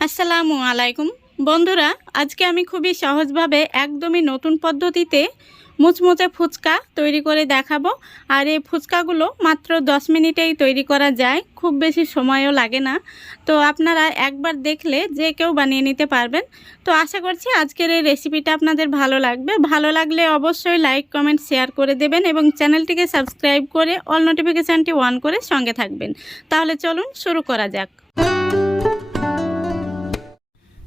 আসসালামু আলাইকুম বন্ধুরা, আজকে আমি খুবই সহজভাবে একদমই নতুন পদ্ধতিতে মুচমুচে ফুচকা তৈরি করে দেখাবো। আর এই ফুচকাগুলো মাত্র 10 মিনিটেই তৈরি করা যায়, খুব বেশি সময়ও লাগে না। তো আপনারা একবার দেখলে যে কেউ বানিয়ে নিতে পারবেন। তো আশা করছি আজকের এই রেসিপিটা আপনাদের ভালো লাগবে। ভালো লাগলে অবশ্যই লাইক কমেন্ট শেয়ার করে দেবেন এবং চ্যানেলটিকে সাবস্ক্রাইব করে অল নোটিফিকেশানটি অন করে সঙ্গে থাকবেন। তাহলে চলুন শুরু করা যাক।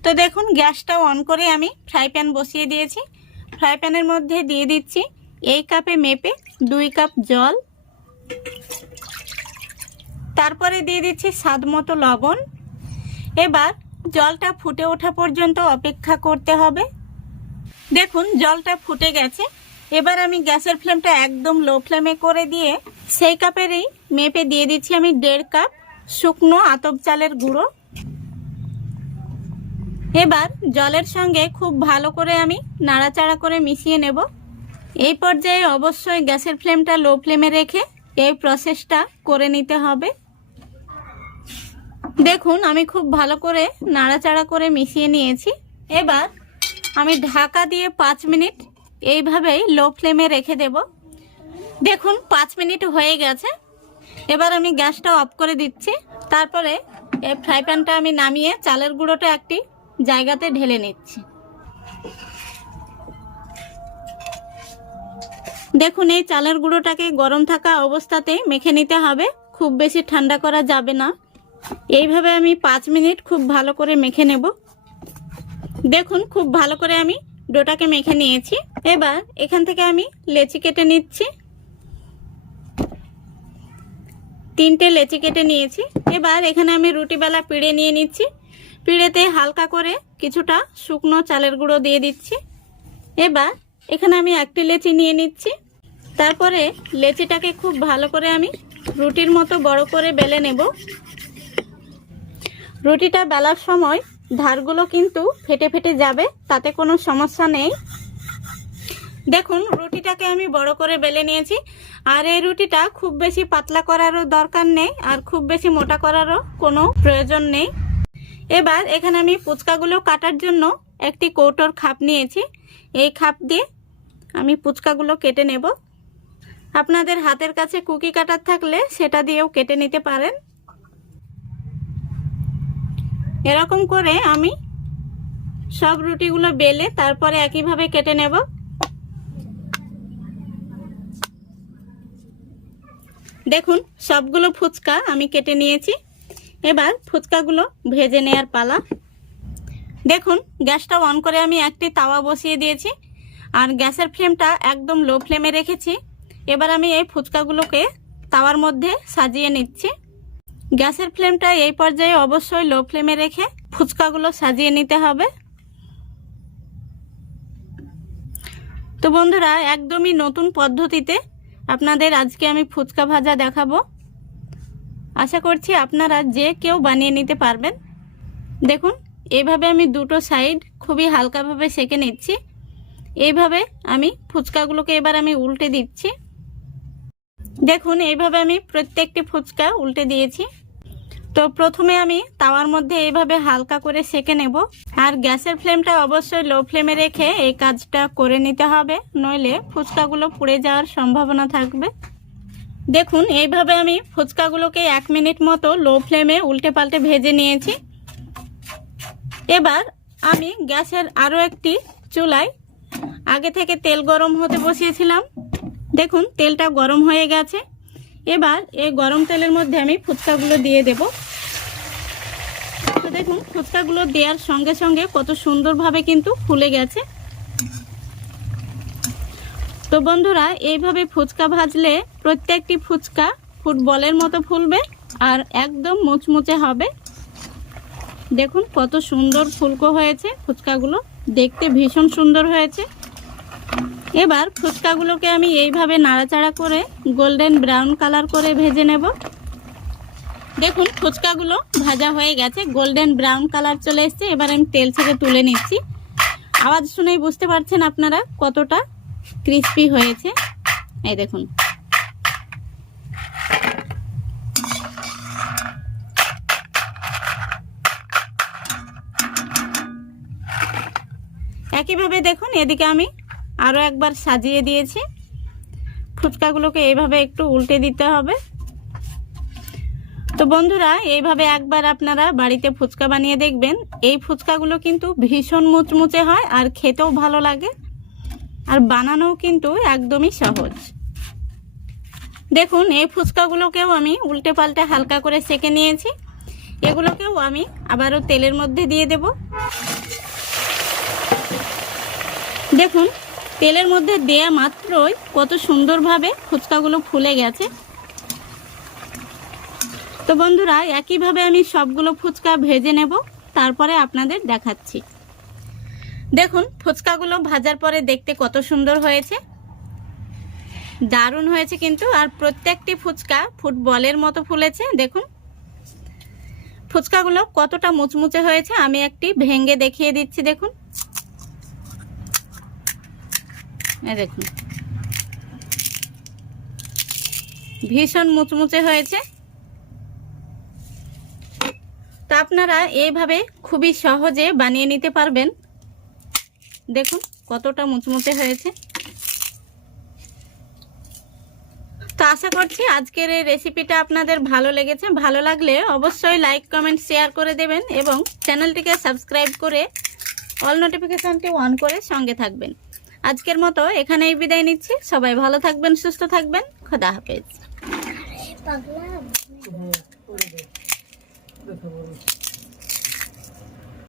তো দেখুন, গ্যাসটা অন করে আমি ফ্রাই প্যান বসিয়ে দিয়েছি। ফ্রাই প্যানের মধ্যে দিয়ে দিচ্ছি এই কাপে মেপে 2 কাপ জল। তারপরে দিয়ে দিচ্ছি স্বাদ মতো লবণ। এবার জলটা ফুটে ওঠা পর্যন্ত অপেক্ষা করতে হবে। দেখুন, জলটা ফুটে গেছে। এবার আমি গ্যাসের ফ্লেমটা একদম লো ফ্লেমে করে দিয়ে সেই কাপেরই মেপে দিয়ে দিচ্ছি আমি 1.5 কাপ শুকনো আতপ চালের গুঁড়ো। এবার জলের সঙ্গে খুব ভালো করে আমি নাড়াচাড়া করে মিশিয়ে নেব। এই পর্যায়ে অবশ্যই গ্যাসের ফ্লেমটা লো ফ্লেমে রেখে এই প্রসেসটা করে নিতে হবে। দেখুন, আমি খুব ভালো করে নাড়াচাড়া করে মিশিয়ে নিয়েছি। এবার আমি ঢাকা দিয়ে 5 মিনিট এইভাবেই লো ফ্লেমে রেখে দেব। দেখুন, 5 মিনিট হয়ে গেছে। এবার আমি গ্যাসটা অফ করে দিচ্ছি। তারপরে এই ফ্রাই প্যানটা আমি নামিয়ে চালের গুঁড়োটা একটি জায়গাতে ঢেলে নিচ্ছি। দেখুন, এই চালের গুঁড়োটাকে গরম থাকা অবস্থাতেই মেখে নিতে হবে, খুব বেশি ঠান্ডা করা যাবে না। এইভাবে আমি 5 মিনিট খুব ভালো করে মেখে নেব। দেখুন, খুব ভালো করে আমি ডোটাকে মেখে নিয়েছি। এবার এখান থেকে আমি লেচি কেটে নিচ্ছি। 3টে লেচি কেটে নিয়েছি। এবার এখানে আমি রুটি বেলা পিড়ে নিয়ে নিচ্ছি। পিড়েতে হালকা করে কিছুটা শুকনো চালের গুঁড়ো দিয়ে দিচ্ছি। এবার এখানে আমি একটি লেচি নিয়ে নিচ্ছি। তারপরে লেচিটাকে খুব ভালো করে আমি রুটির মতো বড় করে বেলে নেব। রুটিটা বেলার সময় ধারগুলো কিন্তু ফেটে ফেটে যাবে, তাতে কোনো সমস্যা নেই। দেখুন, রুটিটাকে আমি বড় করে বেলে নিয়েছি। আর এই রুটিটা খুব বেশি পাতলা করারও দরকার নেই, আর খুব বেশি মোটা করারও কোনো প্রয়োজন নেই। এবার এখানে আমি ফুচকাগুলো কাটার জন্য একটি কৌটোর খাপ নিয়েছি। এই খাপ দিয়ে আমি ফুচকাগুলো কেটে নেব। আপনাদের হাতের কাছে কুকি কাটার থাকলে সেটা দিয়েও কেটে নিতে পারেন। এরকম করে আমি সব রুটিগুলো বেলে তারপরে একইভাবে কেটে নেব। দেখুন, সবগুলো ফুচকা আমি কেটে নিয়েছি। এবার ফুচকাগুলো ভেজে নেওয়ার পালা। দেখুন, গ্যাসটা অন করে আমি একটি তাওয়া বসিয়ে দিয়েছি আর গ্যাসের ফ্লেমটা একদম লো ফ্লেমে রেখেছি। এবার আমি এই ফুচকাগুলোকে তাওয়ার মধ্যে সাজিয়ে নিচ্ছি। গ্যাসের ফ্লেমটা এই পর্যায়ে অবশ্যই লো ফ্লেমে রেখে ফুচকাগুলো সাজিয়ে নিতে হবে। তো বন্ধুরা, একদমই নতুন পদ্ধতিতে আপনাদের আজকে আমি ফুচকা ভাজা দেখাবো। আশা করছি আপনারা যে কেউ বানিয়ে নিতে পারবেন। দেখুন, এইভাবে আমি দুটো সাইড খুবই হালকাভাবে সেঁকে নিচ্ছি। এইভাবে আমি ফুচকাগুলোকে এবার আমি উল্টে দিচ্ছি। দেখুন, এইভাবে আমি প্রত্যেকটি ফুচকা উল্টে দিয়েছি। তো প্রথমে আমি তাওয়ার মধ্যে এইভাবে হালকা করে সেঁকে নেব। আর গ্যাসের ফ্লেমটা অবশ্যই লো ফ্লেমে রেখে এই কাজটা করে নিতে হবে, নইলে ফুচকাগুলো পুড়ে যাওয়ার সম্ভাবনা থাকবে। দেখুন, এইভাবে আমি ফুচকাগুলোকে 1 মিনিট মতো লো ফ্লেমে উল্টে পাল্টে ভেজে নিয়েছি। এবার আমি গ্যাসের আরও একটি চুলায় আগে থেকে তেল গরম হতে বসিয়েছিলাম। দেখুন, তেলটা গরম হয়ে গেছে। এবার এই গরম তেলের মধ্যে আমি ফুচকাগুলো দিয়ে দেব। তো দেখুন, ফুচকাগুলো দেওয়ার সঙ্গে সঙ্গে কত সুন্দরভাবে কিন্তু ফুলে গেছে। তো বন্ধুরা, এইভাবে ফুচকা ভাজলে প্রত্যেকটি ফুচকা ফুটবলের মতো ফুলবে আর একদম মুচমুচে হবে। দেখুন, কত সুন্দর ফুলকো হয়েছে ফুচকাগুলো, দেখতে ভীষণ সুন্দর হয়েছে। এবার ফুচকাগুলোকে আমি এইভাবে নাড়াচাড়া করে গোল্ডেন ব্রাউন কালার করে ভেজে নেব। দেখুন, ফুচকাগুলো ভাজা হয়ে গেছে, গোল্ডেন ব্রাউন কালার চলে এসেছে। এবার আমি তেল থেকে তুলে নিচ্ছি। আওয়াজ শুনেই বুঝতে পারছেন আপনারা কতটা ক্রিস্পি হয়েছে। এই দেখুন, একইভাবে দেখুন এদিকে আমি আরও একবার সাজিয়ে দিয়েছি। ফুচকাগুলোকে এইভাবে একটু উল্টে দিতে হবে। তো বন্ধুরা, এইভাবে একবার আপনারা বাড়িতে ফুচকা বানিয়ে দেখবেন। এই ফুচকাগুলো কিন্তু ভীষণ মুচমুচে হয় আর খেতেও ভালো লাগে, আর বানানোও কিন্তু একদমই সহজ। দেখুন এই ফুচকাগুলোকেও আমি উল্টে পাল্টে হালকা করে সেঁকে নিয়েছি। এগুলোকেও আমি আবারও তেলের মধ্যে দিয়ে দেব। দেখুন তেলের মধ্যে দেয়া মাত্রই কত সুন্দরভাবে ফুচকাগুলো ফুলে গেছে। তো বন্ধুরা, একইভাবে আমি সবগুলো ফুচকা ভেজে নেব, তারপরে আপনাদের দেখাচ্ছি। দেখুন ফুচকাগুলো ভাজার পরে দেখতে কত সুন্দর হয়েছে, দারুণ হয়েছে কিন্তু। আর প্রত্যেকটি ফুচকা ফুটবলের মতো ফুলেছে। দেখুন ফুচকাগুলো কতটা মুচমুচে হয়েছে, আমি একটি ভেঙে দেখিয়ে দিচ্ছি। দেখুন এই দেখুন ভীষণ মুচমুচে হয়েছে। তো আপনারা এইভাবে খুবই সহজে বানিয়ে নিতে পারবেন। দেখুন কতটা মুচমুচে হয়েছে। তো আশা করছি আজকের এই রেসিপিটা আপনাদের ভালো লেগেছে। ভালো লাগলে অবশ্যই লাইক কমেন্ট শেয়ার করে দেবেন এবং চ্যানেলটিকে সাবস্ক্রাইব করে অল নোটিফিকেশনটি অন করে সঙ্গে থাকবেন। আজকের মতো এখানেই বিদায় নিচ্ছি। সবাই ভালো থাকবেন, সুস্থ থাকবেন। খোদা হাফেজ।